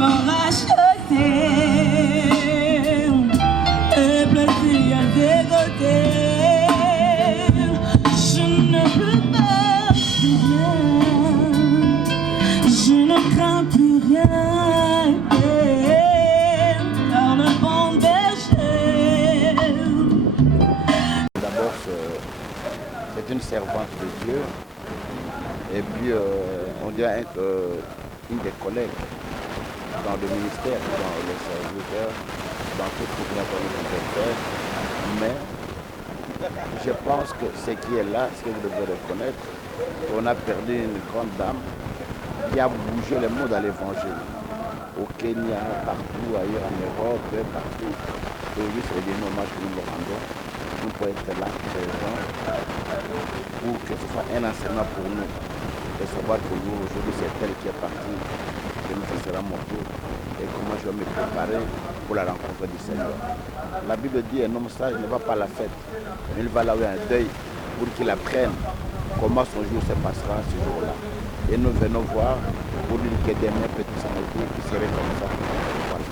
m'ont racheté. Et plaisir à tes côtés. Je ne peux pas plus rien. Je ne crains plus rien. Par le bon berger. D'abord, c'est une servante de Dieu. Et puis, on dirait une des collègues dans le ministère, dans les serviteurs, dans tout ce que nous devons faire. Mais je pense que ce qui est là, ce que vous devez reconnaître, on a perdu une grande dame qui a bougé le monde à l'évangile. Au Kenya, partout, ailleurs en Europe, partout. Et oui, c'est des hommages que nous nous rendons. Nous pouvons être là, présents, pour que ce soit un enseignement pour nous. Et savoir que nous, aujourd'hui, c'est elle qui est partie, que nous, ce sera mon tour. Et comment je vais me préparer pour la rencontre du Seigneur. La Bible dit un homme sage ne va pas à la fête, mais il va là où il y a un deuil pour qu'il apprenne comment son jour se passera ce jour-là. Et nous venons voir pour lui que demain peut-être s'en aller, qui serait comme ça. Voilà.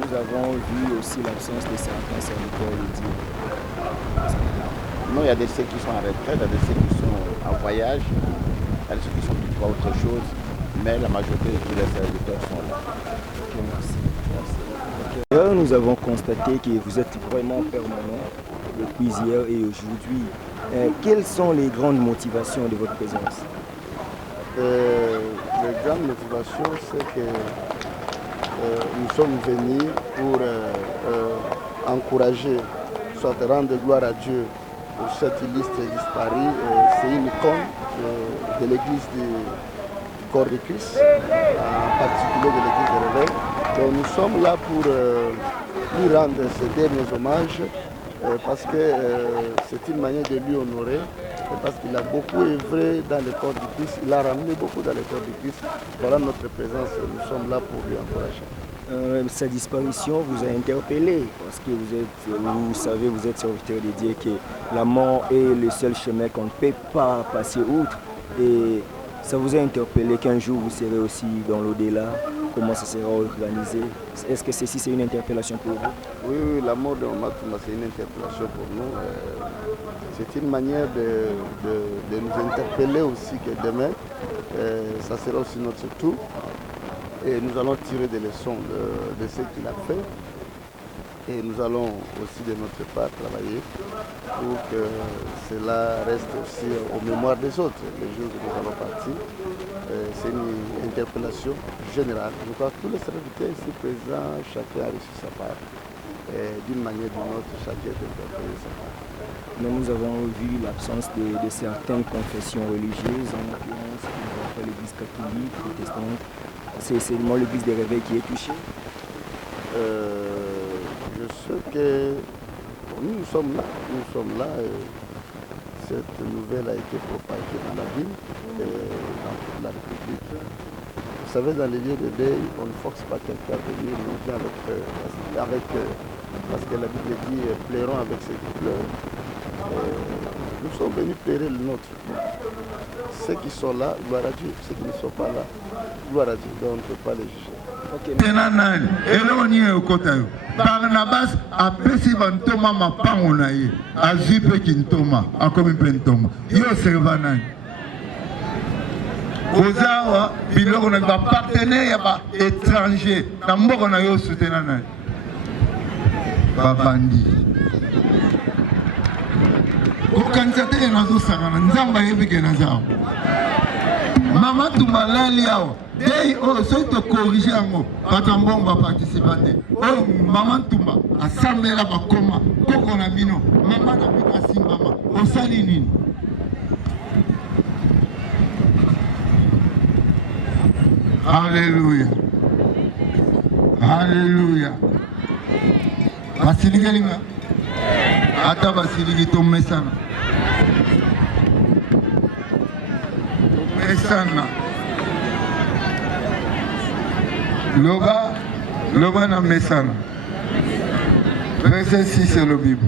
Nous avons vu aussi l'absence de certains serviteurs de Dieu. Non, il y a des ceux qui sont en retraite, il y a des ceux qui sont en voyage, il y a des ceux qui sont pour autre chose, mais la majorité de tous les serviteurs sont là. Ok, merci. D'ailleurs, nous avons constaté que vous êtes vraiment permanent depuis hier et aujourd'hui. Quelles sont les grandes motivations de votre présence? Les grandes motivations, c'est que nous sommes venus pour encourager, soit rendre gloire à Dieu pour cette illustre disparue. C'est une icône de l'église du corps de Christ, en particulier de l'église de Réveil. Donc nous sommes là pour lui rendre ces derniers hommages parce que c'est une manière de lui honorer. Parce qu'il a beaucoup œuvré dans le corps du Christ, il a ramené beaucoup dans le corps du Christ. Voilà notre présence, nous sommes là pour lui encourager. Sa disparition vous a interpellé parce que vous savez, vous êtes serviteur de Dieu, que la mort est le seul chemin qu'on ne peut pas passer outre. Et ça vous a interpellé qu'un jour vous serez aussi dans l'au-delà. Comment ça sera organisé? Est-ce que ceci c'est une interpellation pour vous? Oui, la mort de Mama Touma, c'est une interpellation pour nous. C'est une manière de nous interpeller aussi que demain, ça sera aussi notre tour. Et nous allons tirer des leçons de ce qu'il a fait. Et nous allons aussi de notre part travailler pour que cela reste aussi aux mémoires des autres. Les jours où nous allons partir, c'est une interpellation générale. Je crois que tous les serviteurs ici présents, chacun a reçu sa part. D'une manière ou d'une autre, chacun est interpellé sa part. Nous avons vu l'absence de certaines confessions religieuses, en l'occurrence l'église catholique, protestante. C'est seulement l'église des réveils qui est touchée. Je sais que nous sommes là. Cette nouvelle a été propagée dans la ville et dans toute la République. Vous savez, dans les lieux de deuil, on ne force pas quelqu'un à venir, on vient parce que la Bible dit pleurons avec ceux qui pleurent. Nous sommes venus pleurer le nôtre. Ceux qui sont là, gloire à Dieu. Ceux qui ne sont pas là, gloire à Dieu. Donc on ne peut pas les juger. Barnabas apesi bantoma mapango na ye azwi mpe kintoma akomi mpe ntoma yo serva nani oza awa biloko na bapartenaire ya baétranger na mboka na yo osutena nani bavandi kokanisa teke nazosangana nzambe ayebi ke naza awa Mama Touma lali awa dei oyo soki tokorige yango bato ya mbongo baparticipa te oyo Mama Touma asambela bakoma koko na bino mama na bino asimbama osali nini? Alléluia. Alléluia. Basiliki linga ata basiliki tomesana Loba na mesana. Verset 6 c'est le Bible.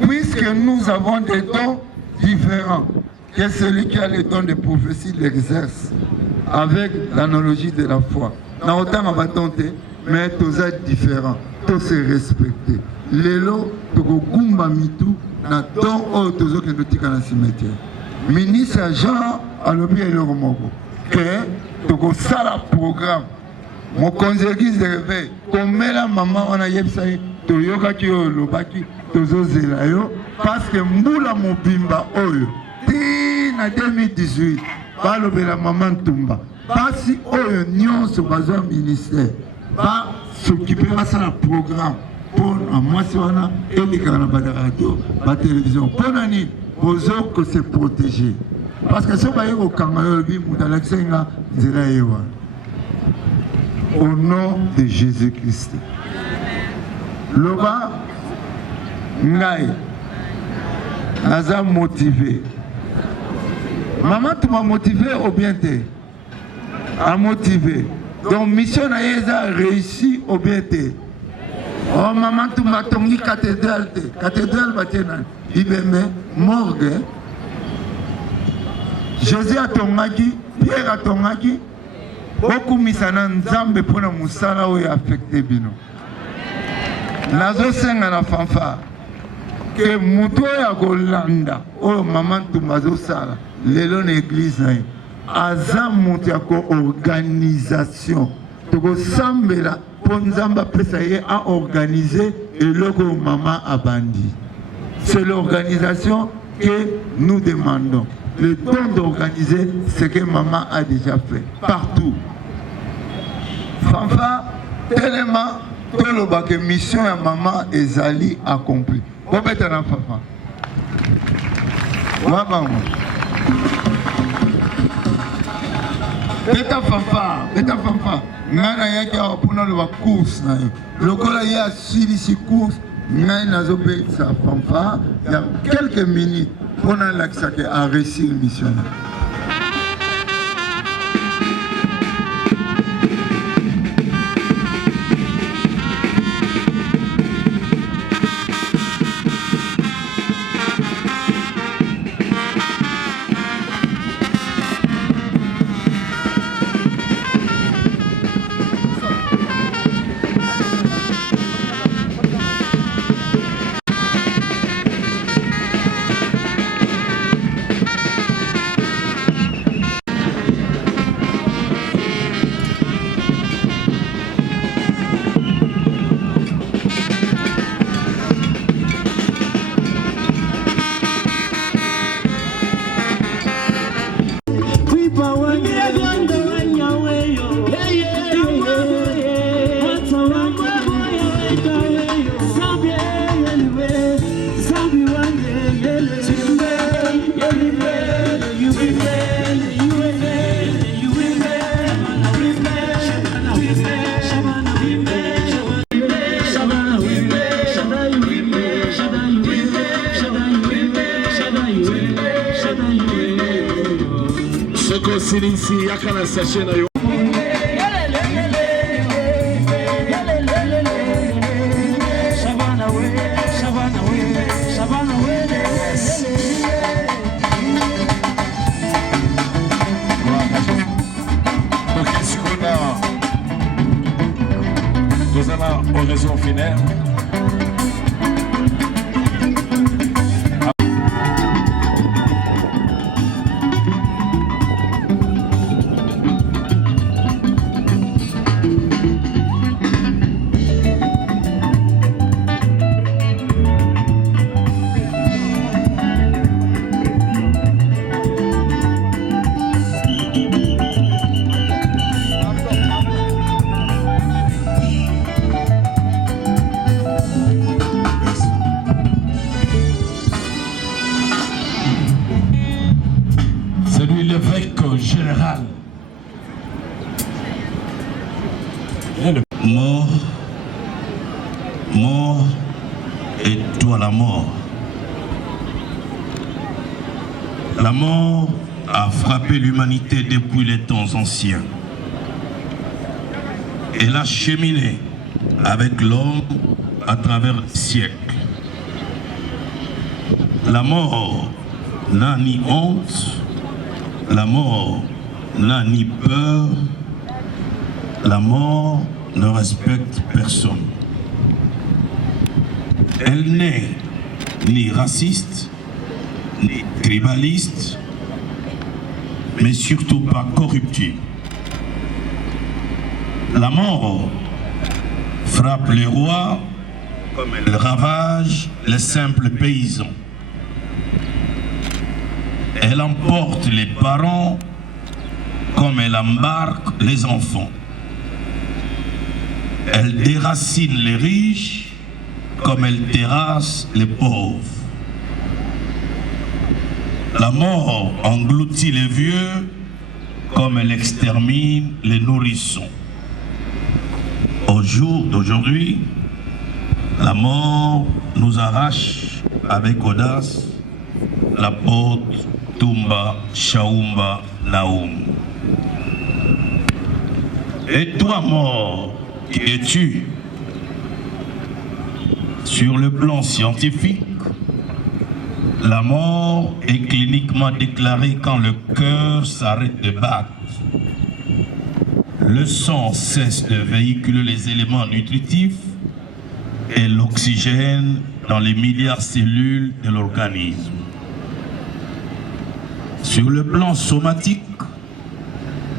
Puisque nous avons des dons différents, que celui qui a les dons de prophétie l'exerce, avec l'analogie de la foi. Dans autant de bâton, mais tous êtes différents, tous se respecter. Lelo, toko gumba mitu, na don o tozo ke notika na cimetière. Ministre Jean alobi eloko moko. Que toko sala programme. Mon conseil de réveil, comme la maman on a yebsa toyoka ki o lobaki tozo zela yo parce que mbula mobimba oyo ti na 2018 balobela maman Tumba basi oyo nyonso bazwa ministère ba s'occuper basala programme pour mwasi wana elekaka na radio ba télévision pour nani bozo que se protéger parce que so baye kokanga yo bi mutalakisa nga nzela yewa. Au nom de Jésus-Christ. Loba Ngai Naza motivé. Maman, tu m'as motivé ou bien t'es à motiver. Donc mission a réussi ou bien t'es. Oh maman, tu m'as tongi cathédrale. Cathédrale batena. Ibeme morgue. Jésus a tongaki, Pierre a tongaki. Beaucoup misana nzambe pona musala oyo affecté bino. Nazo senga na fanfare que muto ya kolanda oyo maman Tumba sala lelo na église na aza muto ya ko organisation toko sambela po nzamba pesa ye a organiser eloko maman abandi. C'est l'organisation que nous demandons. Le temps d'organiser ce que maman a déjà fait partout. Fanfa, tellement que la mission de maman ezali accomplie. Bon, maintenant, Fanfa. Beta Fanfa. Nana yaki a pour la course. Le cola y a suivi course. Nana zobe sa Fanfa. Il y a quelques minutes. On a l'accès à réussir la mission. Silinsi yakana sashe na yo. Donc est-ce qu'on a nous allons au réseau final. Général. Mort et toi la mort. La mort a frappé l'humanité depuis les temps anciens. Elle a cheminé avec l'homme à travers les siècles. La mort n'a ni honte, la mort n'a ni peur, la mort ne respecte personne. Elle n'est ni raciste, ni tribaliste, mais surtout pas corruptible. La mort frappe les rois comme elle ravage les simples paysans. Elle emporte les parents comme elle embarque les enfants. Elle déracine les riches comme elle terrasse les pauvres. La mort engloutit les vieux comme elle extermine les nourrissons. Au jour d'aujourd'hui, la mort nous arrache avec audace l'apôtre Tumba Shaumba Naum. Et toi, mort, qui es-tu? Sur le plan scientifique, la mort est cliniquement déclarée quand le cœur s'arrête de battre. Le sang cesse de véhiculer les éléments nutritifs et l'oxygène dans les milliards de cellules de l'organisme. Sur le plan somatique,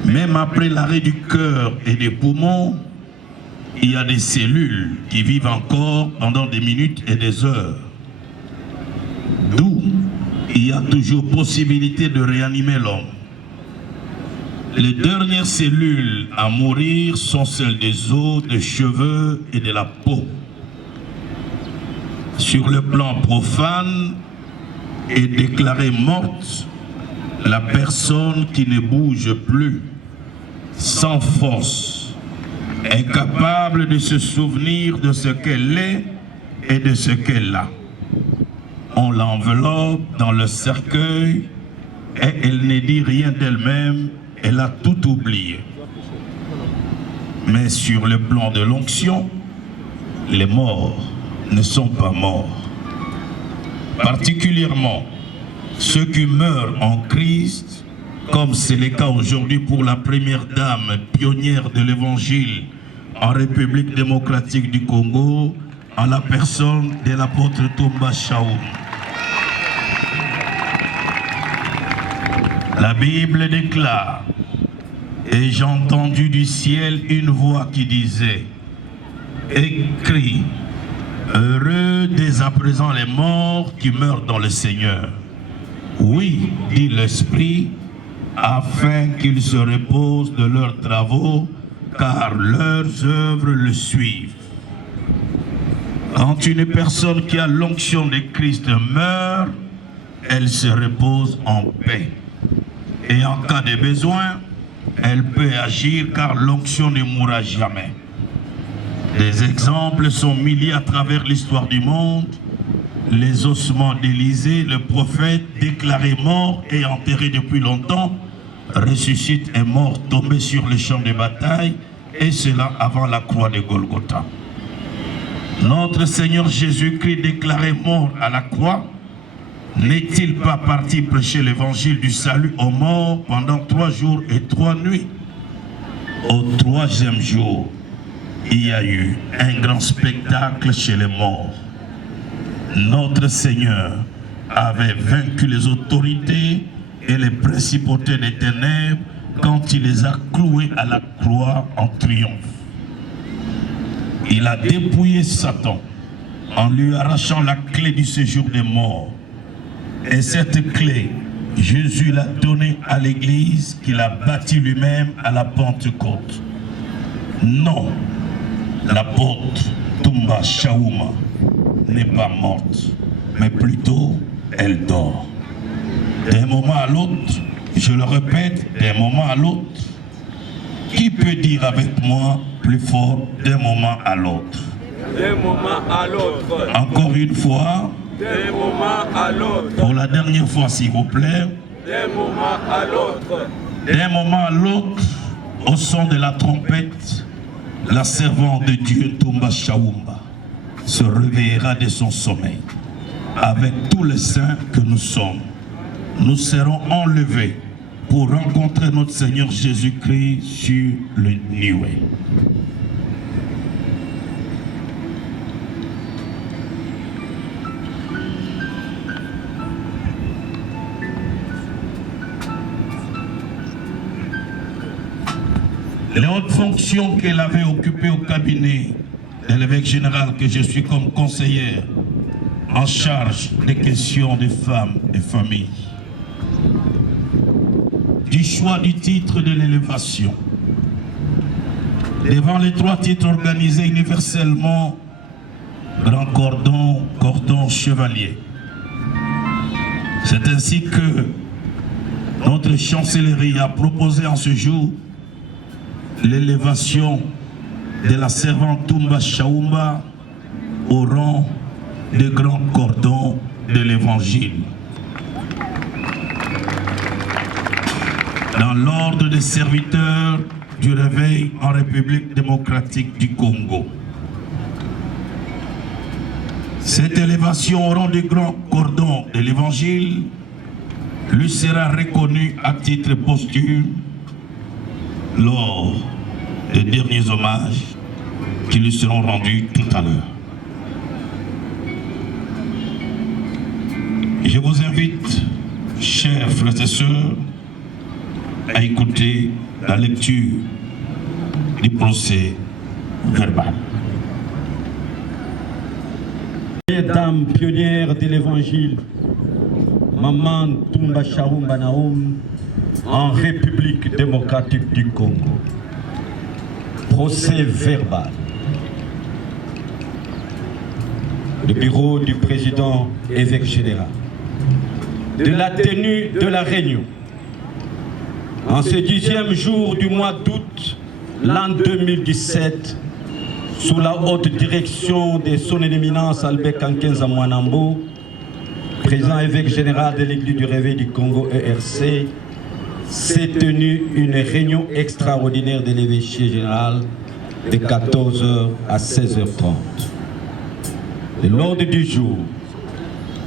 même après l'arrêt du cœur et des poumons, il y a des cellules qui vivent encore pendant des minutes et des heures. D'où il y a toujours possibilité de réanimer l'homme. Les dernières cellules à mourir sont celles des os, des cheveux et de la peau. Sur le plan profane, est déclarée morte la personne qui ne bouge plus, sans force, incapable de se souvenir de ce qu'elle est et de ce qu'elle a. On l'enveloppe dans le cercueil et elle ne dit rien d'elle-même, elle a tout oublié. Mais sur le plan de l'onction, les morts ne sont pas morts. Particulièrement ceux qui meurent en Christ, comme c'est le cas aujourd'hui pour la première dame pionnière de l'évangile en République démocratique du Congo, en la personne de l'apôtre Tumba Shaum. La Bible déclare: et j'ai entendu du ciel une voix qui disait, écris, heureux dès à présent les morts qui meurent dans le Seigneur. Oui, dit l'Esprit, afin qu'ils se reposent de leurs travaux, car leurs œuvres le suivent. Quand une personne qui a l'onction de Christ meurt, elle se repose en paix. Et en cas de besoin, elle peut agir car l'onction ne mourra jamais. Des exemples sont milliers à travers l'histoire du monde. Les ossements d'Élisée, le prophète déclaré mort et enterré depuis longtemps, ressuscite un mort tombé sur les champs de bataille, et cela avant la croix de Golgotha. Notre Seigneur Jésus-Christ déclaré mort à la croix, n'est-il pas parti prêcher l'évangile du salut aux morts pendant 3 jours et 3 nuits? Au 3e jour, il y a eu un grand spectacle chez les morts. Notre Seigneur avait vaincu les autorités et les principautés des ténèbres quand il les a cloués à la croix en triomphe. Il a dépouillé Satan en lui arrachant la clé du séjour des morts. Et cette clé, Jésus l'a donnée à l'Église qu'il a bâtie lui-même à la Pentecôte. Non, l'apôtre Tumba Shauma n'est pas morte, mais plutôt elle dort. D'un moment à l'autre, je le répète, d'un moment à l'autre, qui peut dire avec moi plus fort d'un moment à l'autre? D'un moment à l'autre. Encore une fois. D'un moment à l'autre. Pour la dernière fois, s'il vous plaît. D'un moment à l'autre. D'un moment à l'autre, au son de la trompette, la servante de Dieu Tumba Shaumba se réveillera de son sommeil. Avec tous les saints que nous sommes, nous serons enlevés pour rencontrer notre Seigneur Jésus-Christ sur le Niue. Les hautes fonctions qu'elle avait occupées au cabinet de l'évêque général, que je suis comme conseillère en charge des questions des femmes et familles, du choix du titre de l'élévation, devant les 3 titres organisés universellement, grand cordon, cordon chevalier. C'est ainsi que notre chancellerie a proposé en ce jour l'élévation de la servante Tumba Chaoumba au rang de grand cordon de l'évangile. Dans l'ordre des serviteurs du réveil en République démocratique du Congo. Cette élévation au rang du grand cordon de l'évangile lui sera reconnue à titre posthume lors des derniers hommages qui lui seront rendus tout à l'heure. Je vous invite, chers frères et sœurs, à écouter la lecture du procès verbal. Dame pionnière de l'évangile, Maman Tumba Chaoumba Naoum, en République démocratique du Congo. Procès verbal. Le bureau du président évêque général. De la tenue de la réunion. En ce 10e jour du mois d'août, l'an 2017, sous la haute direction de son éminence Albert Kankenza Mwanambo, président évêque général de l'Église du Réveil du Congo ERC, s'est tenue une réunion extraordinaire de l'évêché général de 14h à 16h30. De l'ordre du jour,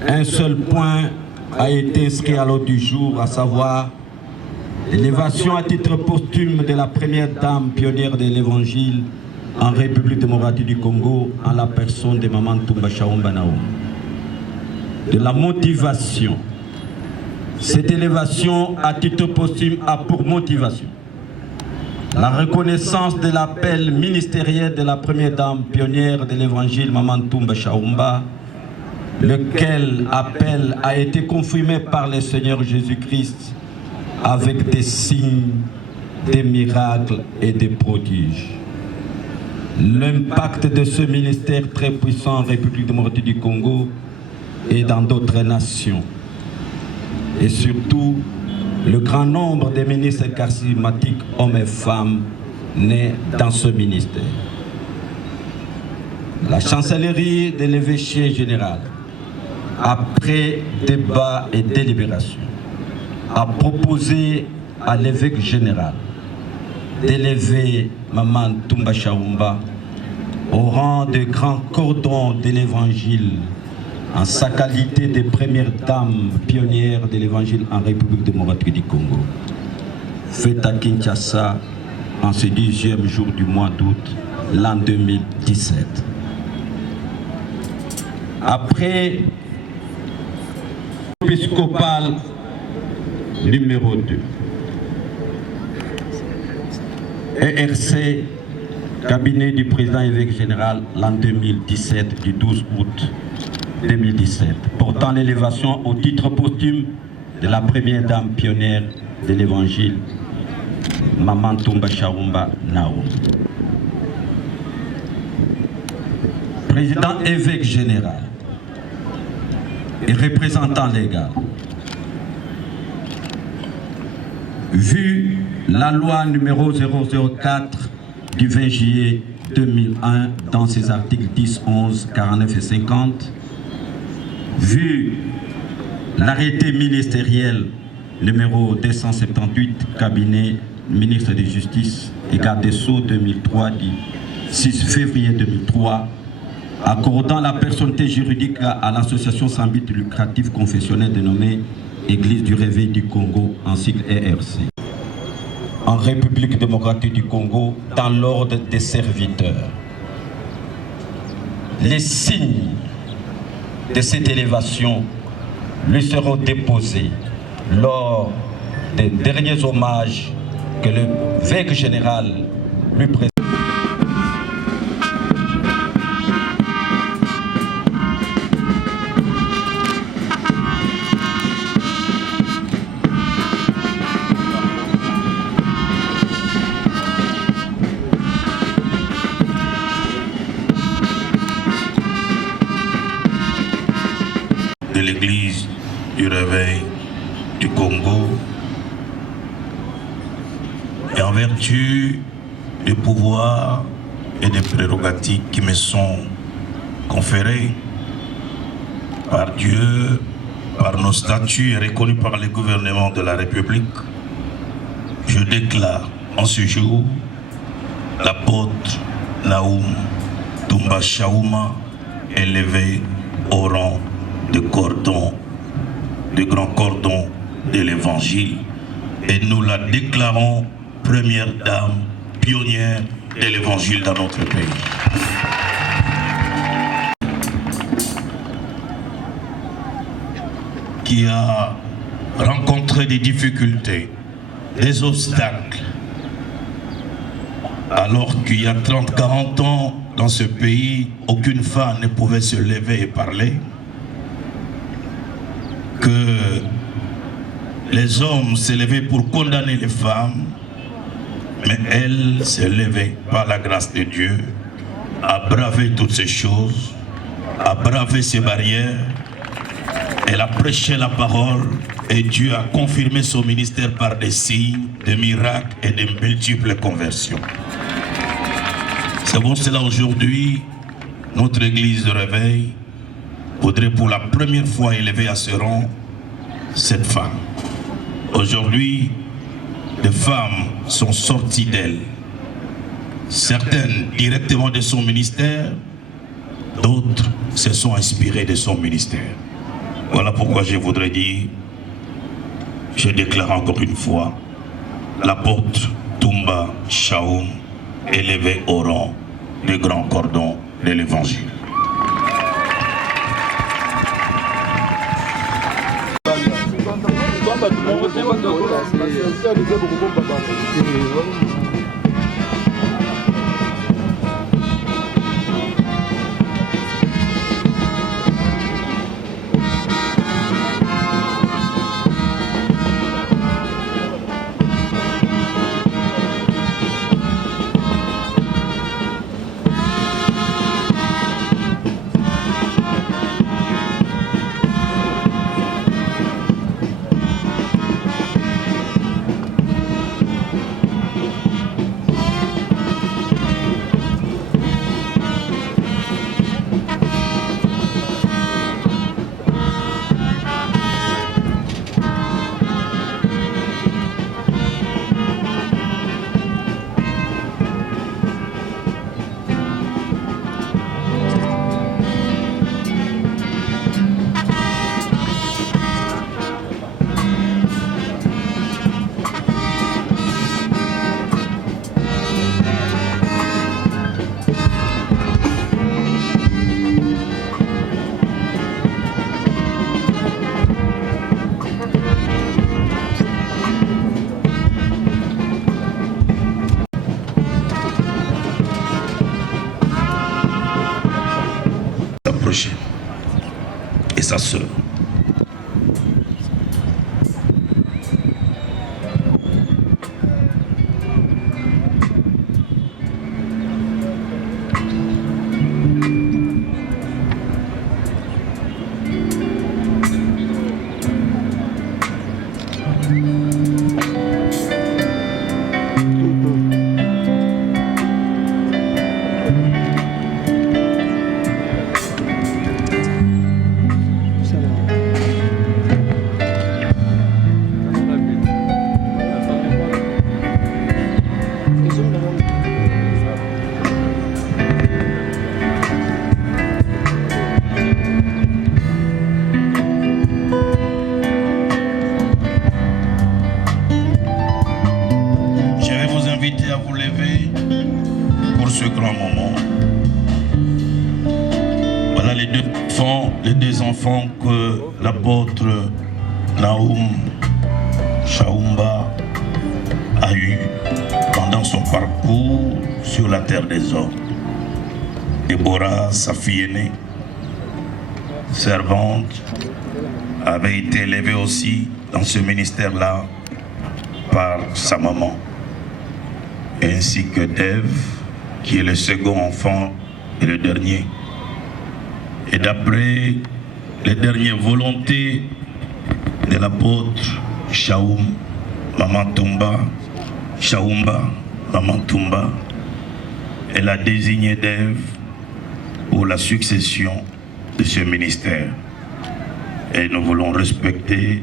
un seul point a été inscrit à l'ordre du jour, à savoir l'élévation à titre posthume de la première dame pionnière de l'évangile en République démocratique du Congo, en la personne de Maman Tumba Chaoumba Naoum. De la motivation. Cette élévation à titre posthume a pour motivation la reconnaissance de l'appel ministériel de la première dame pionnière de l'évangile Maman Tumba Chaoumba, lequel appel a été confirmé par le Seigneur Jésus-Christ avec des signes, des miracles et des prodiges. L'impact de ce ministère très puissant en République démocratique du Congo et dans d'autres nations. Et surtout, le grand nombre de ministres charismatiques, hommes et femmes, nés dans ce ministère. La chancellerie de l'évêché général, après débat et délibération, a proposé à l'évêque général d'élever Maman Tumba Chaoumba au rang de grand cordon de l'évangile en sa qualité de première dame pionnière de l'évangile en République démocratique du Congo. Fête à Kinshasa en ce 10e jour du mois d'août, l'an 2017. Après épiscopal numéro 2, ERC, cabinet du président évêque général, l'an 2017, du 12 août 2017, portant l'élévation au titre posthume de la première dame pionnière de l'évangile, Maman Tumba Chaoumba Naoum. Président évêque général et représentant légal, vu la loi numéro 004 du 20 juillet 2001 dans ses articles 10, 11, 49 et 50, vu l'arrêté ministériel numéro 278, cabinet ministre de Justice et garde des Sceaux 2003 du 6 février 2003, accordant la personnalité juridique à l'association sans but lucratif confessionnelle dénommée Église du Réveil du Congo, en sigle ERC. En République démocratique du Congo, dans l'ordre des serviteurs. Les signes de cette élévation lui seront déposés lors des derniers hommages que l'évêque général lui présente. De l'Église du Réveil du Congo, et en vertu des pouvoirs et des prérogatives qui me sont conférés par Dieu, par nos statuts et reconnus par le gouvernement de la République, je déclare en ce jour l'apôtre Naoum Tumba Chaouma élevé au rang de cordon, de grand cordon de l'Évangile, et nous la déclarons première dame pionnière de l'Évangile dans notre pays. Qui a rencontré des difficultés, des obstacles, alors qu'il y a 30-40 ans, dans ce pays, aucune femme ne pouvait se lever et parler, que les hommes s'élevaient pour condamner les femmes, mais elle s'est levée par la grâce de Dieu, a bravé toutes ces choses, a bravé ces barrières, elle a prêché la parole et Dieu a confirmé son ministère par des signes, des miracles et de multiples conversions. C'est pour cela aujourd'hui, notre église de réveil voudrait pour la première fois élever à ce rang cette femme. Aujourd'hui, des femmes sont sorties d'elle. Certaines directement de son ministère, d'autres se sont inspirées de son ministère. Voilà pourquoi je voudrais dire, je déclare encore une fois, l'apôtre Tumba Chaoum élevé au rang de grand cordon de l'Évangile. Et sa sœur. remercier pour ce grand moment. Voilà les deux enfants que l'apôtre Naoum Chaoumba a eu pendant son parcours sur la terre des hommes. Déborah, sa fille aînée, servante, avait été élevée aussi dans ce ministère-là par sa maman, ainsi que Dave, qui est le second enfant et le dernier. Et d'après les dernières volontés de l'apôtre Chaoum, Maman Toumba, Chaoumba, Maman Toumba, elle a désigné Dave pour la succession de ce ministère. Et nous voulons respecter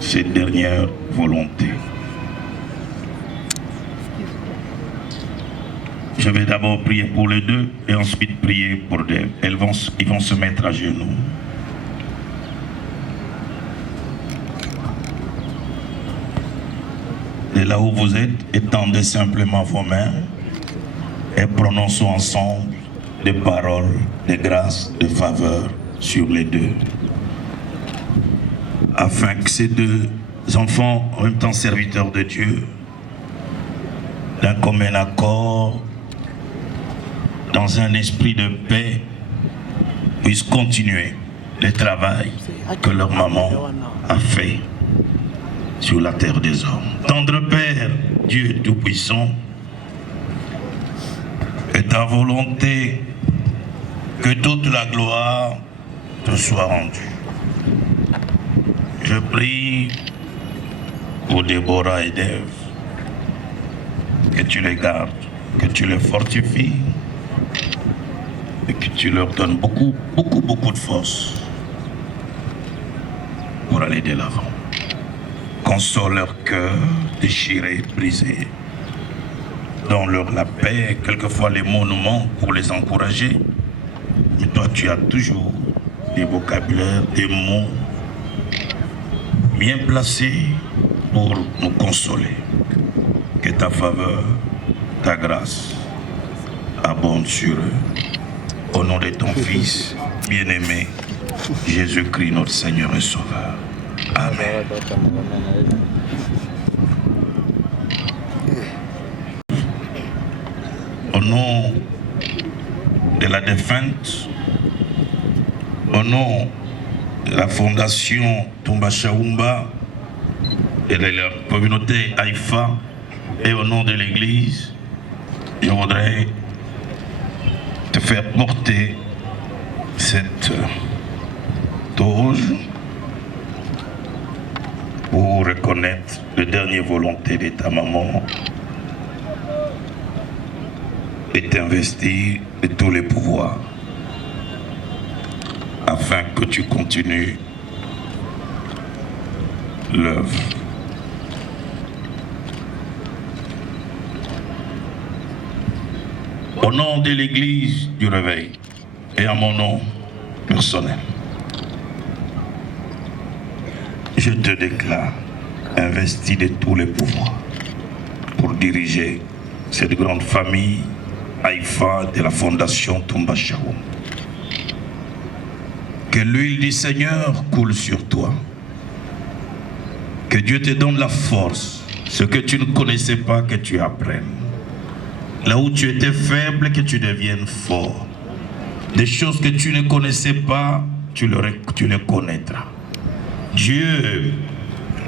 cette dernière volonté. Je vais d'abord prier pour les deux et ensuite prier pour Dave. Ils vont se mettre à genoux. Et là où vous êtes, étendez simplement vos mains et prononçons ensemble des paroles de grâce, de faveur sur les deux. Afin que ces deux enfants, en même temps serviteurs de Dieu, d'un commun accord, dans un esprit de paix, puissent continuer le travail que leur maman a fait sur la terre des hommes. Tendre Père, Dieu Tout-Puissant, et ta volonté que toute la gloire te soit rendue. Je prie pour Déborah et Dave, que tu les gardes, que tu les fortifies et que tu leur donnes beaucoup de force pour aller de l'avant. Console leur cœur déchiré, brisé. Donne-leur la paix. Quelquefois les mots nous manquent pour les encourager. Mais toi, tu as toujours des vocabulaires, des mots bien placés pour nous consoler. Que ta faveur, ta grâce abonde sur eux. Au nom de ton Fils bien-aimé, Jésus-Christ, notre Seigneur et Sauveur. Amen. Au nom de la défunte, au nom de la fondation Toumba Chaoumba et de la communauté Haïfa et au nom de l'Église, je voudrais te faire porter cette toge pour reconnaître les dernières volontés de ta maman et t'investir de tous les pouvoirs afin que tu continues l'œuvre. Au nom de l'Église du Réveil et à mon nom personnel, je te déclare investi de tous les pouvoirs pour diriger cette grande famille Haïfa de la fondation Toumba Chaoum. Que l'huile du Seigneur coule sur toi. Que Dieu te donne la force, ce que tu ne connaissais pas, que tu apprennes. Là où tu étais faible, que tu deviennes fort. Des choses que tu ne connaissais pas, tu les connaîtras. Dieu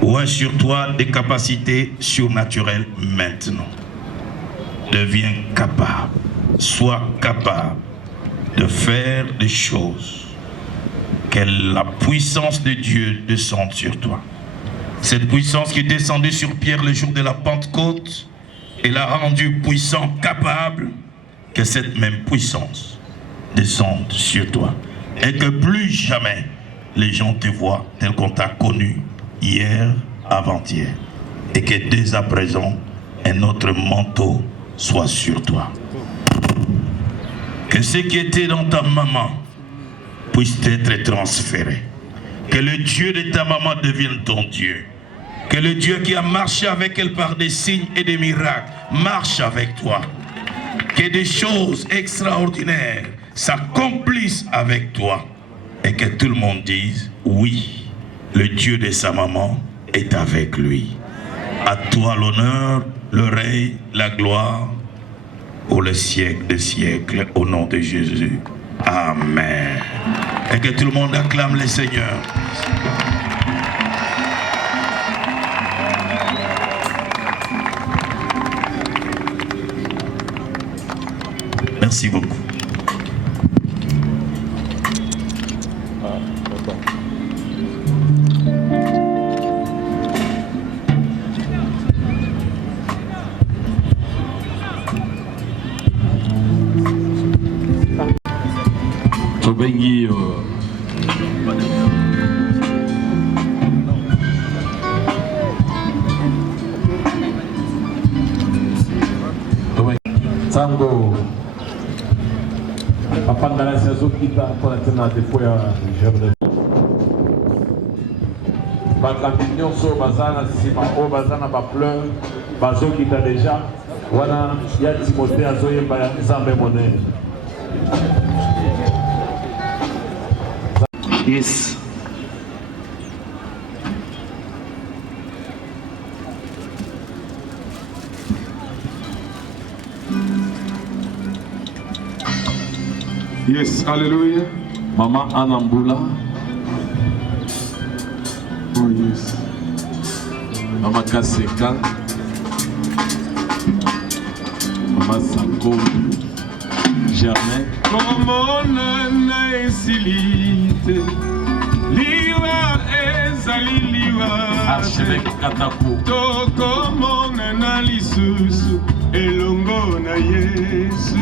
ouvre sur toi des capacités surnaturelles maintenant. Deviens capable, sois capable de faire des choses. Que la puissance de Dieu descende sur toi. Cette puissance qui est descendue sur Pierre le jour de la Pentecôte, et l'a rendu puissant, capable, que cette même puissance descende sur toi. Et que plus jamais les gens te voient tel qu'on t'a connu hier, avant-hier. Et que dès à présent, un autre manteau soit sur toi. Que ce qui était dans ta maman puisse être transféré. Que le Dieu de ta maman devienne ton Dieu. Que le Dieu qui a marché avec elle par des signes et des miracles marche avec toi. Que des choses extraordinaires s'accomplissent avec toi. Et que tout le monde dise, oui, le Dieu de sa maman est avec lui. À toi l'honneur, le règne, la gloire, pour le siècle des siècles, au nom de Jésus. Amen. Et que tout le monde acclame le Seigneur. Merci beaucoup. Tobengi Sango Papa Ndala Siazokita pour la tena de fois Germain. Bakambi nyonso bazana sima o bazana ba pleur bazokita déjà wana ya Timothée azoyemba ya Nzambe monene. Yes. Yes, alléluia. Maman Anambula. Oh yes. Maman Kaseka. Maman Sanko. Germain. Comment na esilite. Liwa ezali liwa. Archevêque Katapo. To comment na lisusu elongo na Yesu.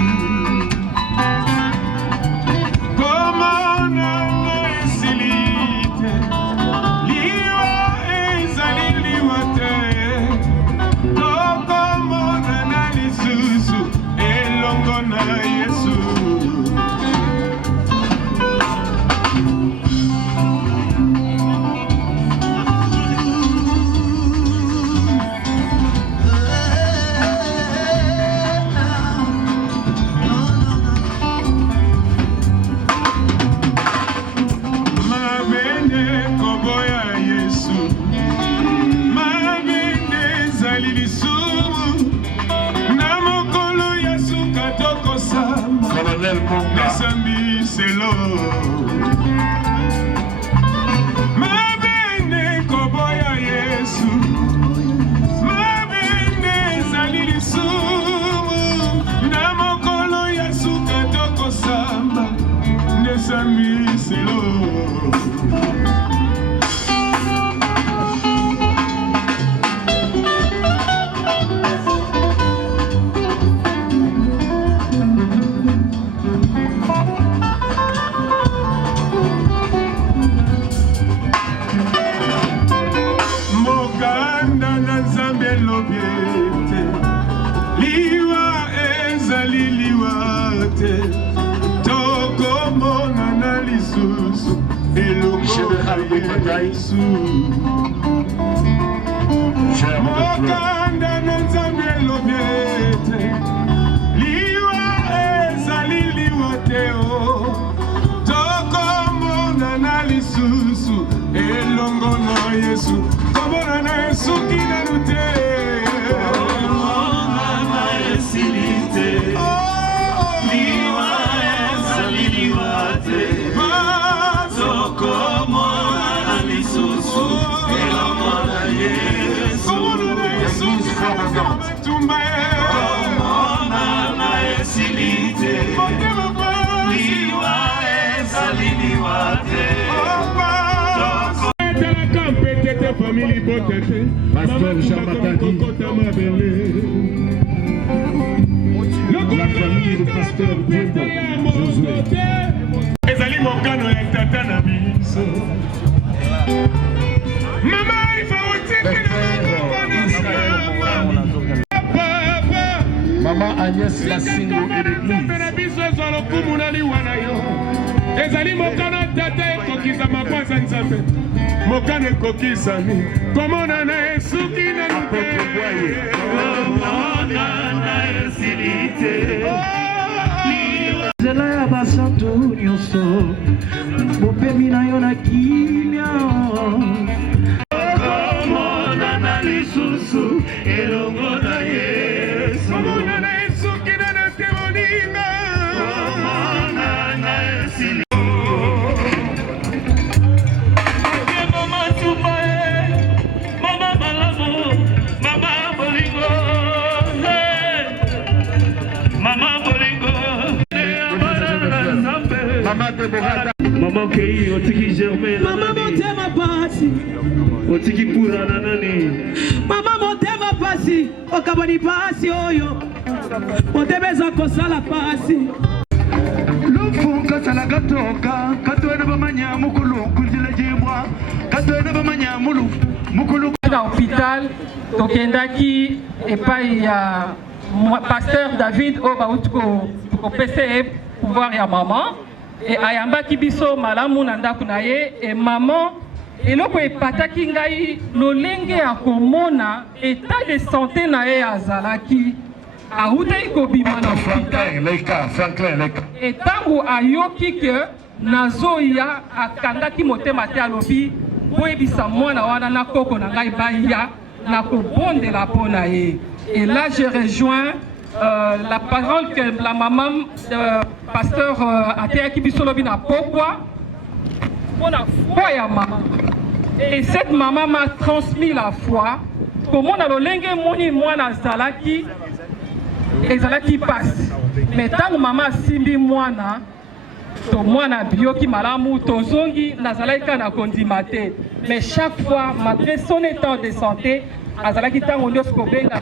Pasteur Jean-Matadi, la famille du pasteur Diego Josué. Ezali mokano ya tata na biso. Mama ifa otiki na papa. Maman Agnès Lassingo et l'église. ezali mokana tata ekokisa mapasa nzambe mokana ekokisami komona na esuki na nzela ya basantu nyonso bopemi na yo na kimia komona na lisusu elongo na yesu komona na esuki na na temoninga komona na esili Maman Kei, otiki germain. Maman motema pasi. Otiki pura na nani. Maman motema pasi. Okaboni pasi oyo. Motema eza kosala pasi. Lufunga sala katoka. Katoena bamanya mukulu kunzile jibwa. Katoena bamanya mukulu. Dans l'hôpital, tokendaki epai ya pasteur David Obautko pour PCE pouvoir ya maman. Et ayambaki biso malamu na ndako na ye et maman eloko epataki ngai lolenge ya komona état de santé na ye azalaki autaki kobima na hôpital et ntango ayoki ke nazoya akangaki motema te alobi boyebisa mwana wana na koko na ngai baya nakobondela mpo na ye. Et là je rejoins la parole que la maman pasteur Ateaki Bisolobi n'a pourquoi on a foi à maman. Et cette maman m'a transmis la foi. Comment on a le lingue moni moi na zalaki et zalaki passe. Mais tant maman simbi moi na to moi na bioki malamu to zongi na zalaka na kondimate. Mais chaque fois malgré son état de santé azalaki tango ndosko benga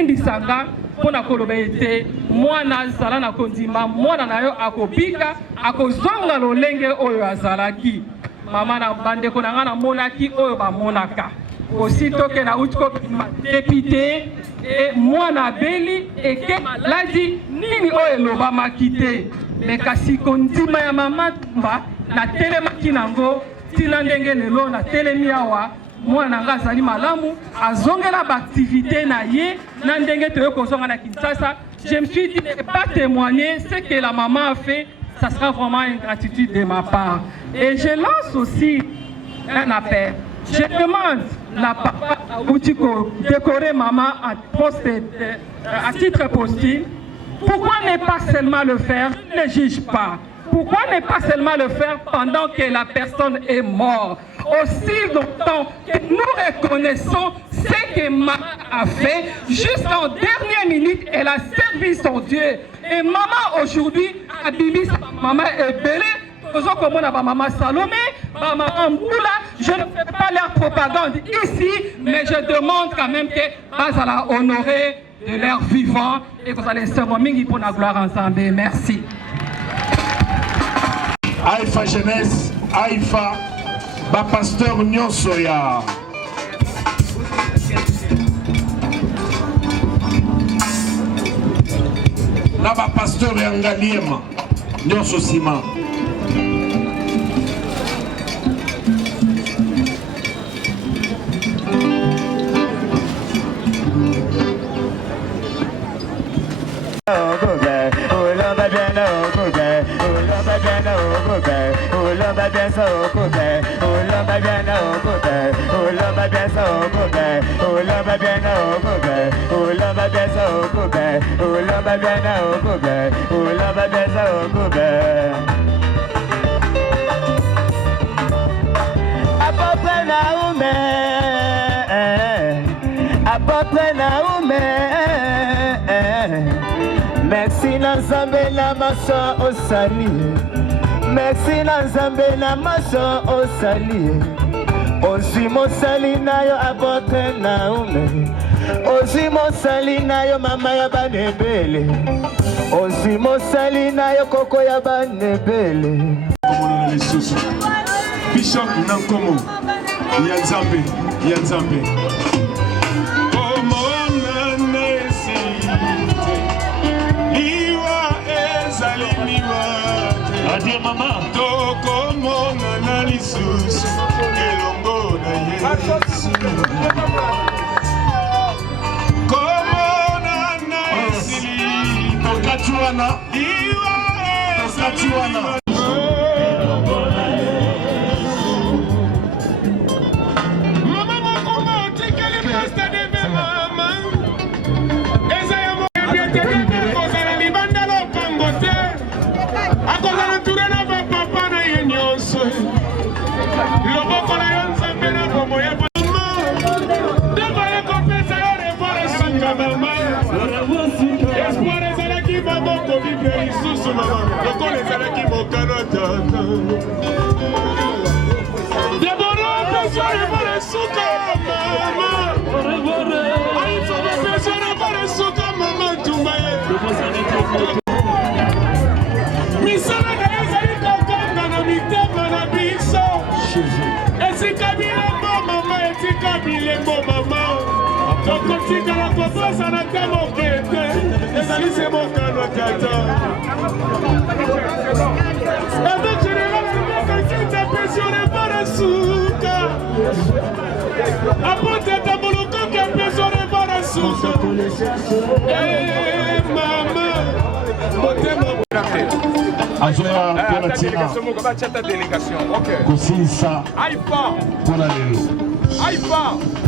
ndisanga pona kolobete mwana zala na kondima mwana na yo akobika akozonga lolenge oyo azalaki mama na bandeko na nga na monaki oyo bamonaka aussitôt que na utiko député et mwana beli eke maladi nini oyo elobamaki te me kasi kondima ya mama mba na telemaki nango tina ndenge lelo na telemi awa mwana nga azali malamu azongela baaktivité na ye na ndenge toyo kozonga na Kinshasa. Je me suis dit ne pas témoigner ce que la maman a fait, ça sera vraiment une gratitude de ma part. Et je lance aussi un appel. Je demande la papa Outiko décorer maman à poste à titre posthume. Pourquoi ne pas seulement le faire? Je ne juge pas. Pourquoi ne pas seulement le faire pendant que la personne est morte? Aussi longtemps que nous reconnaissons ce que maman a fait, jusqu'en dernière minute, elle a servi son Dieu. Et maman aujourd'hui, a bibi sa maman est belle. Maman Salomé, maman Amboula, je ne fais pas leur propagande ici, mais je demande quand même que Bazala honorer de leur vivant et que vous allez se remettre pour la gloire ensemble. Merci. Haïfa jeunesse, Haïfa, ba pasteur Nyonsoya. Na ba pasteur Yangaliema, Nyonso Sima. Merci na Nzambe na maso osali. Merci na Nzambe na maso osali. Ozi mosali na yo apotre Naume. Ozi mosali na yo mama ya banebele. Ozi mosali na yo koko ya banebele. Bishop Nankomo, ya Nzambe, ya Nzambe. dire maman tokomonana lisusu elongo na Yesu komonana esili tokatuana tokatuana azoya mpona ntina kosilisa mpona lelo